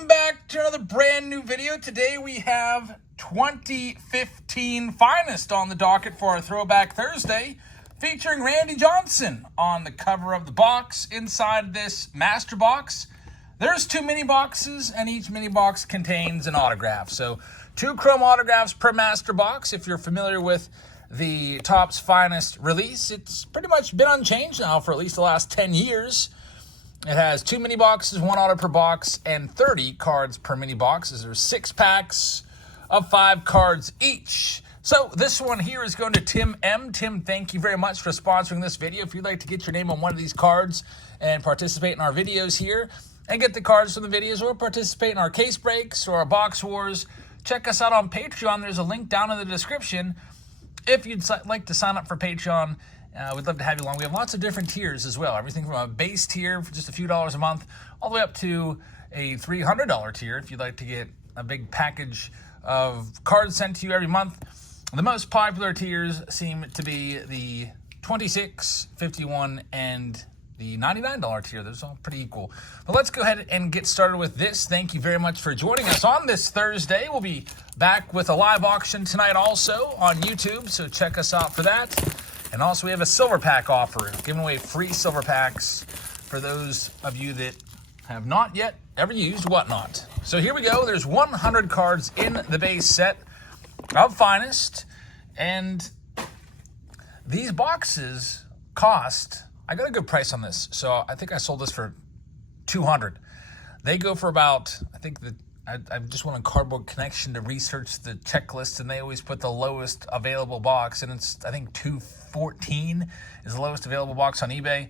Welcome back to another brand new video. Today we have 2015 Finest on the docket for our Throwback Thursday, featuring Randy Johnson on the cover of the box. Inside this master box, there's 2 mini boxes, and each mini box contains an autograph. So 2 chrome autographs per master box. If you're familiar with the TOPPS Finest release, it's pretty much been unchanged now for at least the last 10 years. It has 2 mini boxes, 1 auto per box, and 30 cards per mini box. There's 6 packs of 5 cards each. So this one here is going to Tim M. Tim, thank you very much for sponsoring this video. If you'd like to get your name on one of these cards and participate in our videos here and get the cards from the videos, or participate in our case breaks or our box wars, check us out on Patreon. There's a link down in the description. If you'd like to sign up for Patreon, we'd love to have you along. We have lots of different tiers as well. Everything from a base tier for just a few dollars a month, all the way up to a $300 tier if you'd like to get a big package of cards sent to you every month. The most popular tiers seem to be the $26, $51, and the $99 tier. Those are all pretty equal. But let's go ahead and get started with this. Thank you very much for joining us on this Thursday. We'll be back with a live auction tonight also on YouTube, so check us out for that. And also we have a silver pack offer, giving away free silver packs for those of you that have not yet ever used Whatnot. So here we go. There's 100 cards in the base set of Finest. And these boxes cost, I got a good price on this. So I think I sold this for $200. They go for about, I just went on Cardboard Connection to research the checklist, and they always put the lowest available box, and it's, I think, $214 is the lowest available box on eBay.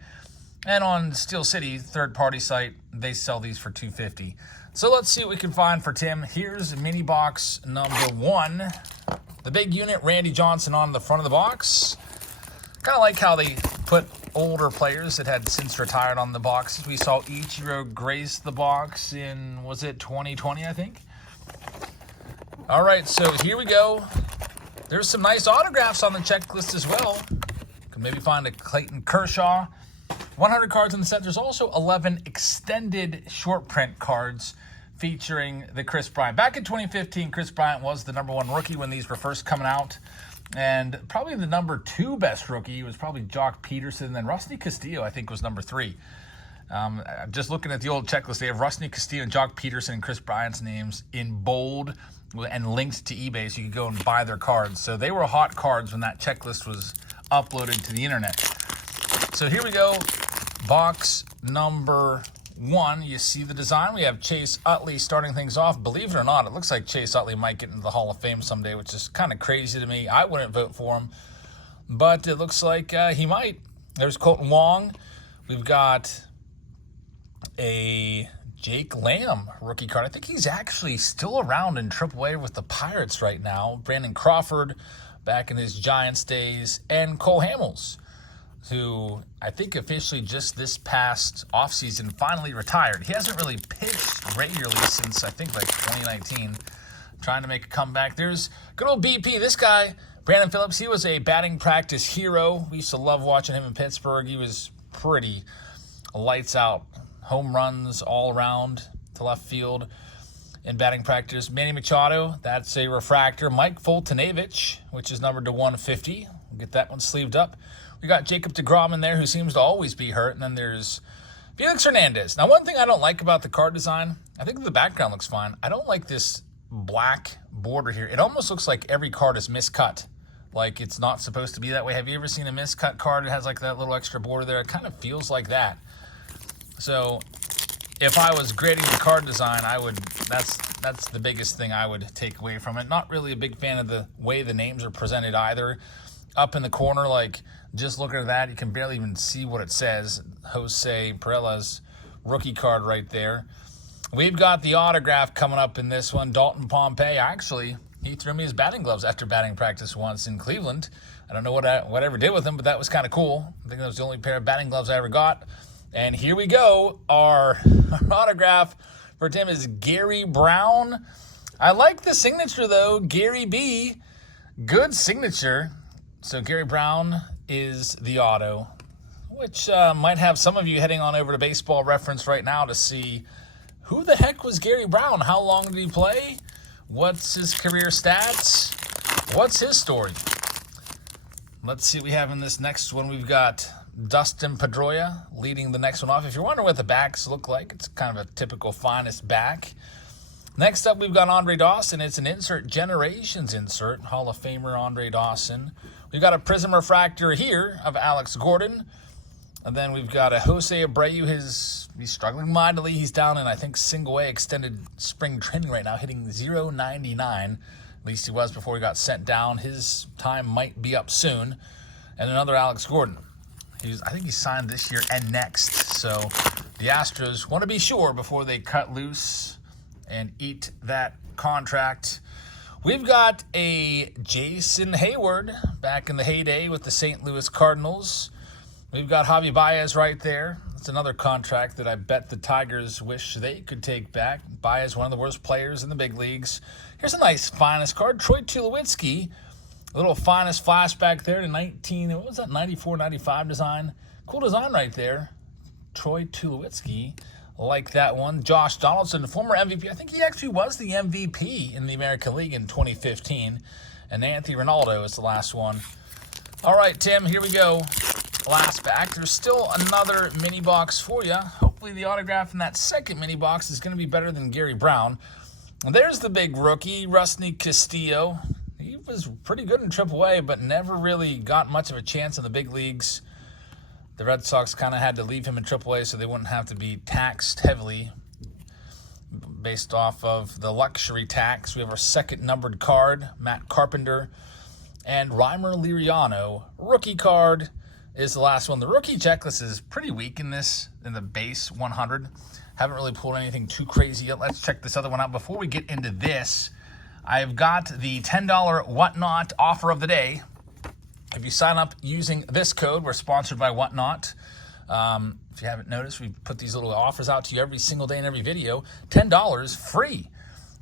And on Steel City, third-party site, they sell these for $250. So let's see what we can find for Tim. Here's mini box number 1. The big unit, Randy Johnson, on the front of the box. Kind of like how they put older players that had since retired on the boxes. We saw Ichiro grace the box in, was it 2020, I think? All right, so here we go. There's some nice autographs on the checklist as well. Can maybe find a Clayton Kershaw. 100 cards in the set. There's also 11 extended short print cards featuring the Chris Bryant. Back in 2015, Chris Bryant was the #1 rookie when these were first coming out. And probably the #2 best rookie was probably Jock Peterson. Then Rusney Castillo, I think, was #3. Just looking at the old checklist, they have Rusney Castillo and Jock Peterson and Chris Bryant's names in bold and linked to eBay, so you could go and buy their cards. So they were hot cards when that checklist was uploaded to the internet. So here we go. Box number 1. You see the design. We have Chase Utley starting things off. Believe it or not, it looks like Chase Utley might get into the Hall of Fame someday, which is kind of crazy to me. I wouldn't vote for him, but it looks like he might. There's Colton Wong. We've got a Jake Lamb rookie card. I think he's actually still around in AAA with the Pirates right now. Brandon Crawford back in his Giants days, and Cole Hamels, who I think officially just this past offseason finally retired. He hasn't really pitched regularly since, I think, like 2019, trying to make a comeback. There's good old BP. This guy, Brandon Phillips, he was a batting practice hero. We used to love watching him in Pittsburgh. He was pretty lights out. Home runs all around to left field in batting practice. Manny Machado, that's a refractor. Mike Foltynewicz, which is numbered to 150. We'll get that one sleeved up. We got Jacob deGrom in there, who seems to always be hurt. And then there's Felix Hernandez. Now, one thing I don't like about the card design, I think the background looks fine. I don't like this black border here. It almost looks like every card is miscut. Like it's not supposed to be that way. Have you ever seen a miscut card? It has like that little extra border there. It kind of feels like that. So if I was grading the card design, I would, that's the biggest thing I would take away from it. Not really a big fan of the way the names are presented either. Up in the corner, like, just looking at that, you can barely even see what it says. Jose Perella's rookie card right there. We've got the autograph coming up in this one. Dalton Pompey, actually, he threw me his batting gloves after batting practice once in Cleveland. I don't know what I ever did with them, but that was kind of cool. I think that was the only pair of batting gloves I ever got. And here we go. Our autograph for Tim is Gary Brown. I like the signature, though. Gary B. Good signature. So Gary Brown is the auto, which might have some of you heading on over to Baseball Reference right now to see Who the heck was Gary Brown? How long did he play? What's his career stats? What's his story? Let's see what we have in this next one. We've got Dustin Pedroia leading the next one off. If you're wondering what the backs look like, it's kind of a typical finest back. Next up, we've got Andre Dawson. It's an insert, Generations insert, Hall of Famer Andre Dawson. We've got a Prism Refractor here of Alex Gordon. And then we've got a Jose Abreu. He's struggling mightily. He's down in, I think, single A extended spring training right now, hitting 0.99. At least he was before he got sent down. His time might be up soon. And another Alex Gordon. I think he's signed this year and next. So the Astros want to be sure before they cut loose and eat that contract. We've got a Jason Hayward back in the heyday with the St. Louis Cardinals. We've got Javi Baez right there. That's another contract that I bet the Tigers wish they could take back. Baez, one of the worst players in the big leagues. Here's a nice finest card. Troy Tulowitzki. A little finest flashback there to 94, 95 design. Cool design right there. Troy Tulowitzki. Like that one. Josh Donaldson, former MVP. I think he actually was the MVP in the American League in 2015. And Anthony Ronaldo is the last one. All right, Tim, here we go. Last back. There's still another mini box for you. Hopefully the autograph in that second mini box is going to be better than Gary Brown. And there's the big rookie, Rusney Castillo. He was pretty good in AAA, but never really got much of a chance in the big leagues. The Red Sox kind of had to leave him in AAA so they wouldn't have to be taxed heavily based off of the luxury tax. We have our second numbered card, Matt Carpenter, and Reimer Liriano. Rookie card is the last one. The rookie checklist is pretty weak in the base 100. Haven't really pulled anything too crazy yet. Let's check this other one out. Before we get into this, I've got the $10 Whatnot offer of the day. If you sign up using this code, we're sponsored by Whatnot. If you haven't noticed, we put these little offers out to you every single day in every video. $10 free.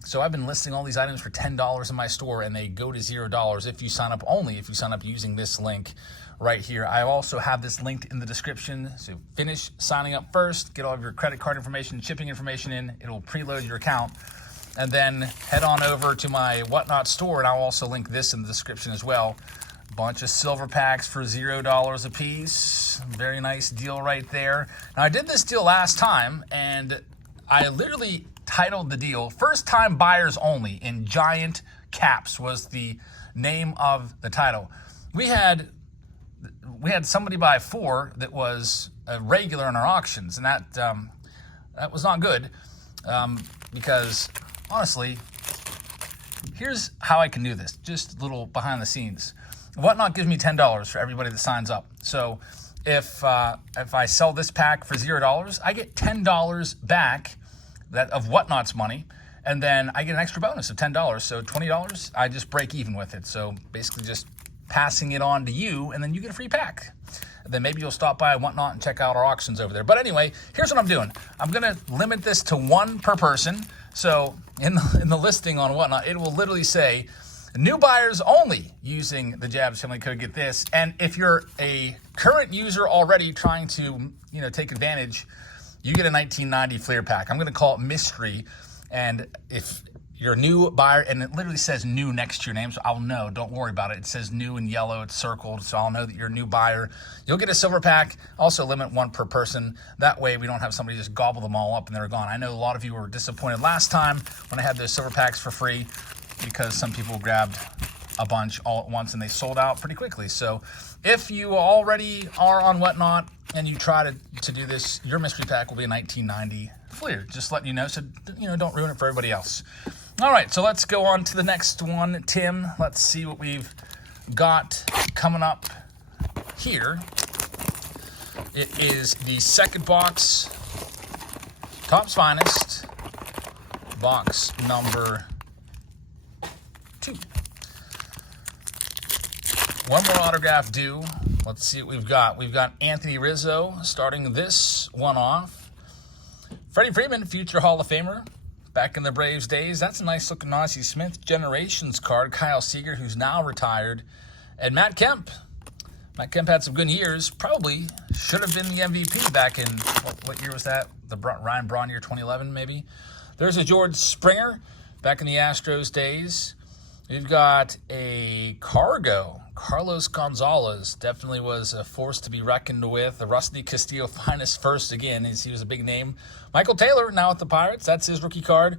So I've been listing all these items for $10 in my store, and they go to $0 if you sign up, only if you sign up using this link right here. I also have this linked in the description. So finish signing up first, get all of your credit card information, shipping information in. It'll preload your account. And then head on over to my Whatnot store, and I'll also link this in the description as well. Bunch of silver packs for $0 a piece. Very nice deal right there. Now, I did this deal last time, and I literally titled the deal, First Time Buyers Only, in giant caps was the name of the title. We had somebody buy 4 that was a regular in our auctions, and that was not good because, honestly, here's how I can do this. Just a little behind the scenes. Whatnot gives me $10 for everybody that signs up. So if I sell this pack for $0, I get $10 back of Whatnot's money, and then I get an extra bonus of $10. So $20, I just break even with it. So basically just passing it on to you, and then you get a free pack. And then maybe you'll stop by Whatnot and check out our auctions over there. But anyway, here's what I'm doing. I'm going to limit this to 1 per person. So in the listing on Whatnot, it will literally say, new buyers only using the Jabs Family Code. Get this. And if you're a current user already trying to, take advantage, you get a 1990 Fleer pack. I'm going to call it Mystery. And if you're a new buyer, and it literally says new next to your name, so I'll know. Don't worry about it. It says new in yellow. It's circled, so I'll know that you're a new buyer. You'll get a silver pack. Also limit 1 per person. That way we don't have somebody just gobble them all up and they're gone. I know a lot of you were disappointed last time when I had those silver packs for free because some people grabbed a bunch all at once and they sold out pretty quickly. So if you already are on Whatnot and you try to do this, your mystery pack will be a 1990 Fleer. Just letting you know, so don't ruin it for everybody else. All right, so let's go on to the next one, Tim. Let's see what we've got coming up here. It is the second box, Topps Finest, box number 2. One more autograph due. Let's see what we've got. We've got Anthony Rizzo starting this one off. Freddie Freeman, future Hall of Famer, back in the Braves days. That's a nice looking Ozzie Smith Generations card. Kyle Seager, who's now retired. And Matt Kemp. Matt Kemp had some good years. Probably should have been the MVP back in, what year was that? the Ryan Braun year, 2011 maybe. There's a George Springer back in the Astros days. We've got a Cargo. Carlos Gonzalez definitely was a force to be reckoned with. The Rusty Castillo finest first again. He was a big name. Michael Taylor, now at the Pirates. That's his rookie card.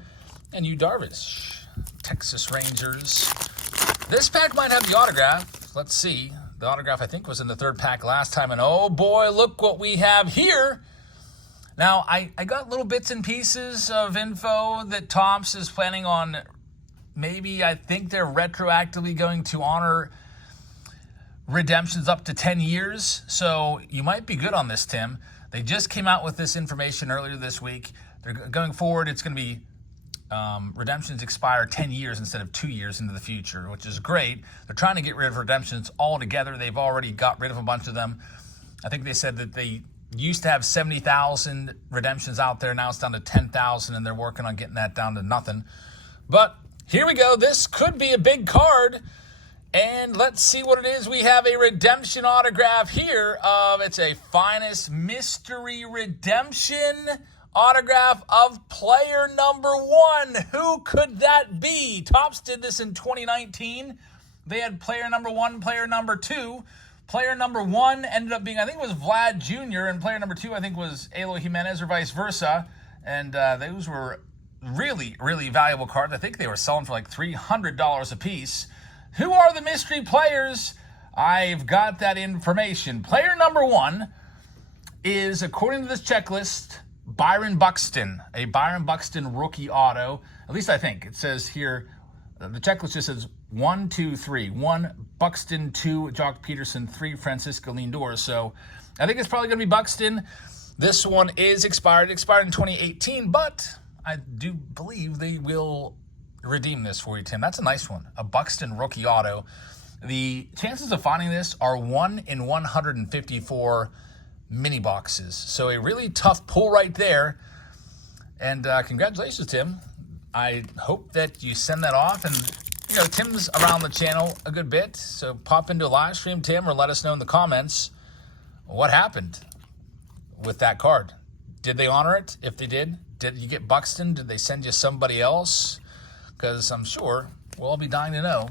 And Yu Darvish, Texas Rangers. This pack might have the autograph. Let's see. The autograph, I think, was in the third pack last time. And oh boy, look what we have here. Now, I got little bits and pieces of info that TOPPS is planning on. Maybe I think they're retroactively going to honor redemptions up to 10 years. So you might be good on this, Tim. They just came out with this information earlier this week. They're going forward. It's going to be redemptions expire 10 years instead of 2 years into the future, which is great. They're trying to get rid of redemptions altogether. They've already got rid of a bunch of them. I think they said that they used to have 70,000 redemptions out there. Now it's down to 10,000, and they're working on getting that down to nothing. But here we go. This could be a big card. And let's see what it is. We have a redemption autograph here of, it's a finest mystery redemption autograph of player number 1. Who could that be? TOPPS did this in 2019. They had player number 1, player number 2. Player number 1 ended up being, I think it was Vlad Jr., and player number 2, I think, was Eloy Jimenez or vice versa. And those were really, really valuable cards. I think they were selling for like $300 a piece. Who are the mystery players? I've got that information. Player number 1 is, according to this checklist, Byron Buxton, a Byron Buxton rookie auto. At least I think. It says here, the checklist just says 1, 2, 3. 1, Buxton, 2, Jock Peterson, 3, Francisco Lindor. So I think it's probably going to be Buxton. This one is expired. It expired in 2018, but I do believe they will redeem this for you, Tim. That's a nice one. A Buxton rookie auto. The chances of finding this are 1 in 154 mini boxes. So a really tough pull right there. And congratulations, Tim. I hope that you send that off. And, you know, Tim's around the channel a good bit. So pop into a live stream, Tim, or let us know in the comments what happened with that card. Did they honor it? If they did you get Buxton? Did they send you somebody else? Because I'm sure we'll all be dying to know.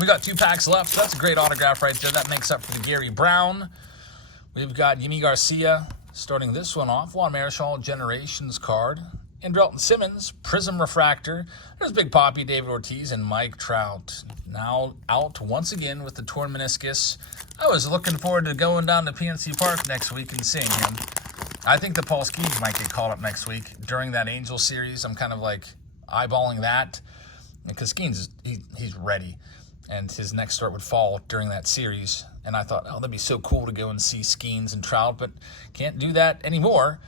We got 2 packs left, so that's a great autograph right there. That makes up for the Gary Brown. We've got Yimi Garcia starting this one off. Juan Marichal Generations card. Andrelton Simmons, Prism Refractor. There's Big Papi, David Ortiz, and Mike Trout. Now out once again with the torn meniscus. I was looking forward to going down to PNC Park next week and seeing him. I think the Paul Skeens might get called up next week during that Angels series. I'm kind of like eyeballing that because Skeens he's ready, and his next start would fall during that series. And I thought, oh, that'd be so cool to go and see Skeens and Trout, but can't do that anymore.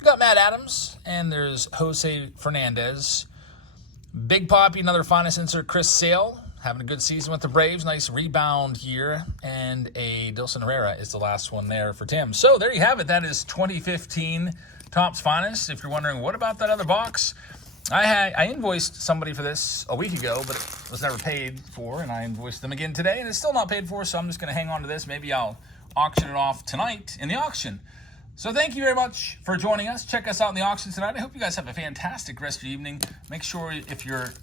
We got Matt Adams, and there's Jose Fernandez. Big Papi, another finest insert, Chris Sale, having a good season with the Braves. Nice rebound here. And a Dilson Herrera is the last one there for Tim. So there you have it. That is 2015 TOPPS finest. If you're wondering, what about that other box? I invoiced somebody for this a week ago, but it was never paid for, and I invoiced them again today, and it's still not paid for, so I'm just going to hang on to this. Maybe I'll auction it off tonight in the auction. So thank you very much for joining us. Check us out in the auction tonight. I hope you guys have a fantastic rest of your evening. Make sure if you're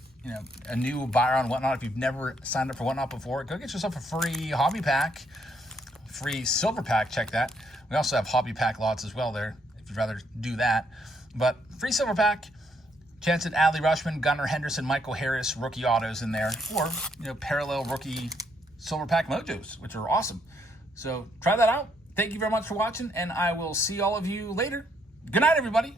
a new buyer on Whatnot, if you've never signed up for Whatnot before, go get yourself a free hobby pack, free silver pack. Check that. We also have hobby pack lots as well there, if you'd rather do that. But free silver pack. Chance at Adley Rushman, Gunnar Henderson, Michael Harris, rookie autos in there, or parallel rookie silver pack mojos, which are awesome. So try that out. Thank you very much for watching, and I will see all of you later. Good night, everybody.